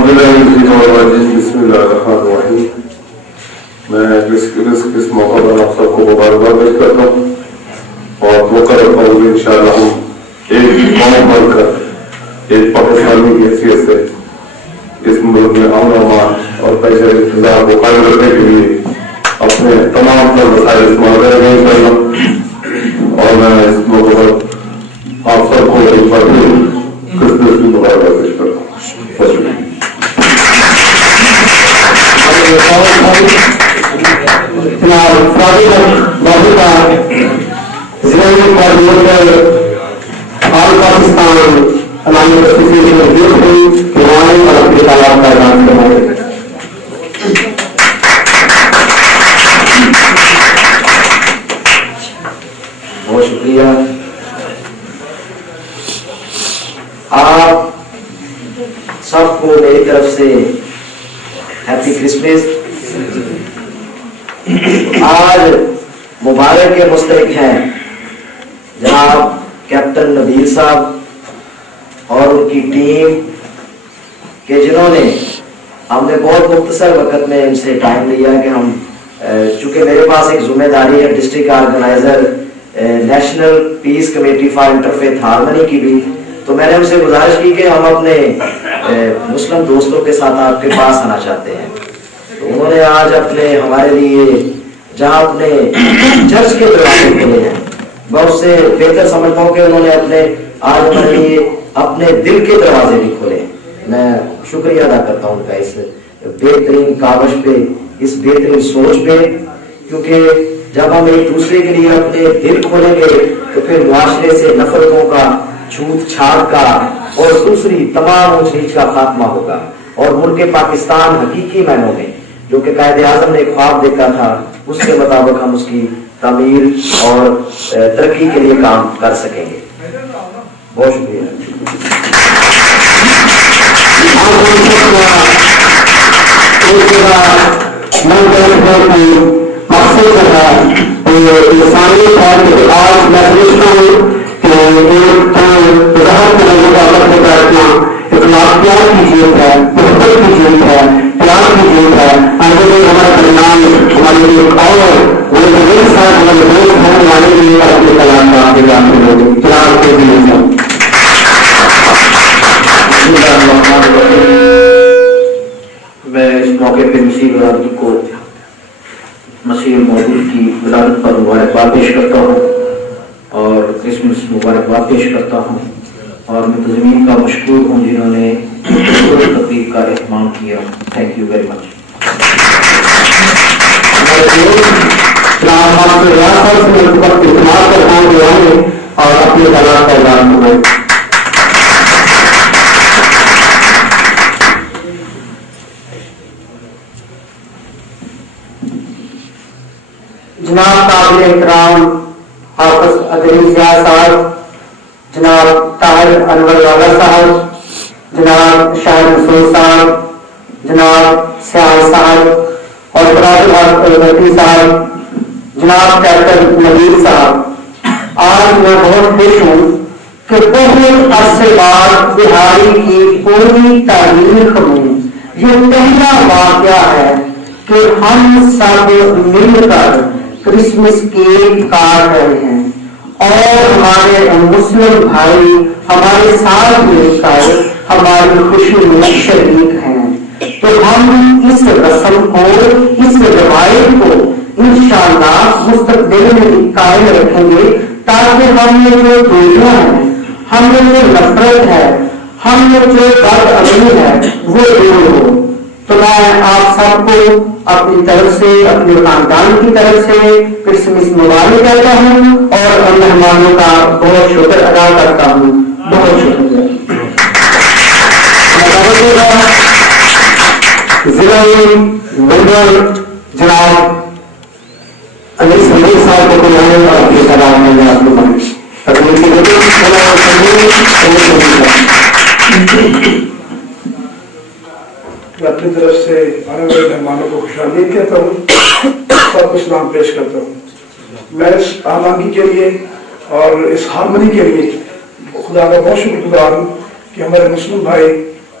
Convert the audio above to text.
بسم اللہ الرحمن الرحیم. میں اس موقع پر آپ سب کو مبارکباد پیش کرتا ہوں اور موقع رکھتا ہوں کہ انشاءاللہ ہم ایک قوم بن کر ایک پاکستانی کی حیثیت سے اس ملک میں امن و امان اور پیسے انتظام کو قائم رکھنے کے لیے اپنے تمام تر وسائل استعمال کریں گے انشاءاللہ. اور میں اس موقع پر آپ سب کو ایک بار کرسمس کی مبارکباد پیش کرتا ہوں. آل پاکستان علامت ایسوسیشن آف یوتھ کے روحانی اور اپنے تعلق کا اعلان کروایا. بہت شکریہ. آپ سب کو میری طرف سے ہیپی کرسمس. آج مبارک کے مستحق ہیں جناب کیپٹن نبیل صاحب اور ان کی ٹیم کہ جنہوں نے ہم نے بہت مختصر وقت میں ان سے ٹائم لیا کہ ہم چونکہ میرے پاس ایک ذمہ داری ہے district organiser national peace committee for interfaith harmony کی بھی، تو میں نے ان سے گزارش کی کہ ہم اپنے مسلم دوستوں کے ساتھ آپ کے پاس آنا چاہتے ہیں. تو انہوں نے آج اپنے ہمارے لیے جہاں اپنے چرچ کے دروازے کھولے ہیں، میں اس سے بہتر سمجھتا ہوں کہ انہوں نے اپنے آج ہمارے لیے اپنے دل کے دروازے بھی کھولے ہیں. میں شکریہ ادا کرتا ہوں ان کا اس بہترین کاوش پہ، اس بہترین سوچ پہ، کیونکہ جب ہم ایک دوسرے کے لیے اپنے دل کھولیں گے تو پھر معاشرے سے نفرتوں کا، چھوت چھاٹ کا اور دوسری تمام اونچ نیچ کا خاتمہ ہوگا اور ملک پاکستان حقیقی معنوں میں جو کہ قائد اعظم نے خواب دیکھا تھا اس کے مطابق ہم اس کی تعمیر اور ترقی کے لیے کام کر سکیں گے. بہت شکریہ. میں اس موقع پہ مسیح برادری کو مسیح موجود کی ولادت پر مبارکباد پیش کرتا ہوں اور کرسمس مبارکباد پیش کرتا ہوں اور منتظمین کا مشکور ہوں جنہوں نے تقریب کا اہتمام کیا. Thank you very much. اور اپنے تعلق کا اعلان کریں. جناب قابل احترام حافظ عدلیہ صاحب، جناب طاہر انور والا صاحب، جناب شاہد مسعود صاحب، جناب سیال صاحب اور برادر صاحب، جناب کیپٹن نبیل صاحب، آج میں بہت خوش ہوں کہ بہت عرصے بعد بہاری کی پوری تاریخ میں یہ پہلا واقعہ ہے کہ ہم سب مل کر کرسمس کیک کاٹ رہے ہیں اور ہمارے مسلم بھائی ہمارے ساتھ مل کر ہماری خوشی میں شریک ہیں. تو ہم اس رسم کو، اس روایت کو انشاءاللہ مستقبل میں قائم رکھیں گے تاکہ ہم میں جو دوریاں ہیں، ہم میں جو نفرت ہے، ہم میں جو بد عملی ہے وہ دور ہو. تو میں آپ سب کو اپنی طرف سے، اپنے خاندان کی طرف سے کرسمس مبارک کہتا ہوں اور مہمانوں کا بہت شکر ادا کرتا ہوں. بہت شکریہ. ضلع ممبر جناب انیس سمیر صاحب کو بلانے اور اپنے سلام میں آپ کو میں اپنی طرف سے آنے والے مہمانوں کو خوش آمدید کہتا ہوں، سب کو سلام پیش کرتا ہوں. میں اس آمادگی کے لیے اور اس ہارمنی کے لیے خدا کا بہت شکر گزار ہوں کہ ہمارے مسلم بھائی